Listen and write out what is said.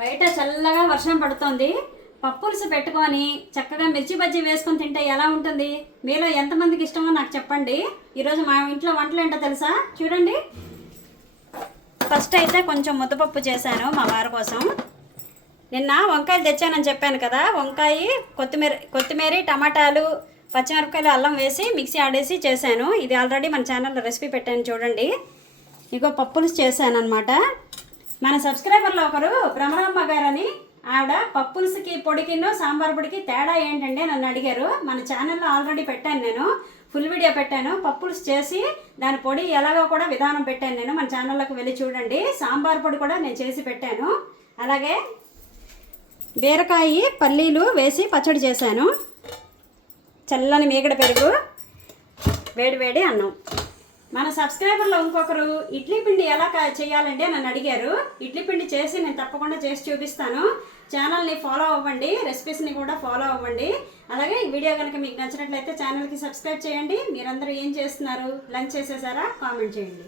బయట చల్లగా వర్షం పడుతోంది. పప్పులుసు పెట్టుకొని చక్కగా మిర్చి బజ్జీ వేసుకొని తింటే ఎలా ఉంటుంది? మీలో ఎంతమందికి ఇష్టమో నాకు చెప్పండి. ఈరోజు మా ఇంట్లో వంటలు ఏంటో తెలుసా? చూడండి. ఫస్ట్ అయితే కొంచెం ముద్దపప్పు చేశాను మా వారి కోసం. నిన్న వంకాయలు తెచ్చానని చెప్పాను కదా, వంకాయ కొత్తిమీర టమాటాలు పచ్చిమిరపకాయలు అల్లం వేసి మిక్సీ ఆడేసి చేశాను. ఇది ఆల్రెడీ మన ఛానల్లో రెసిపీ పెట్టాను చూడండి. ఇగో పప్పులుసు చేశాను అనమాట. మన సబ్స్క్రైబర్లో ఒకరు భ్రమరామ్మ గారని ఆవిడ పప్పులుసుకి పొడికిను సాంబార్ పొడికి తేడా ఏంటంటే నన్ను అడిగారు. మన ఛానల్లో ఆల్రెడీ పెట్టాను, నేను ఫుల్ వీడియో పెట్టాను. పప్పులుసు చేసి దాని పొడి ఎలాగో కూడా విధానం పెట్టాను నేను, మన ఛానల్లోకి వెళ్ళి చూడండి. సాంబార్ పొడి కూడా నేను చేసి పెట్టాను. అలాగే బీరకాయ పల్లీలు వేసి పచ్చడి చేశాను. చల్లని మీగడ పెరుగు, వేడి అన్నం. మన సబ్స్క్రైబర్లో ఇంకొకరు ఇడ్లీ పిండి ఎలా చేయాలంటే నన్ను అడిగారు. ఇడ్లీ పిండి చేసి నేను తప్పకుండా చేసి చూపిస్తాను. ఛానల్ని ఫాలో అవ్వండి, రెసిపీస్ని కూడా ఫాలో అవ్వండి. అలాగే ఈ వీడియో కనుక మీకు నచ్చినట్లయితే ఛానల్కి సబ్స్క్రైబ్ చేయండి. మీరందరూ ఏం చేస్తున్నారు? లంచ్ చేసేసారా? కామెంట్ చేయండి.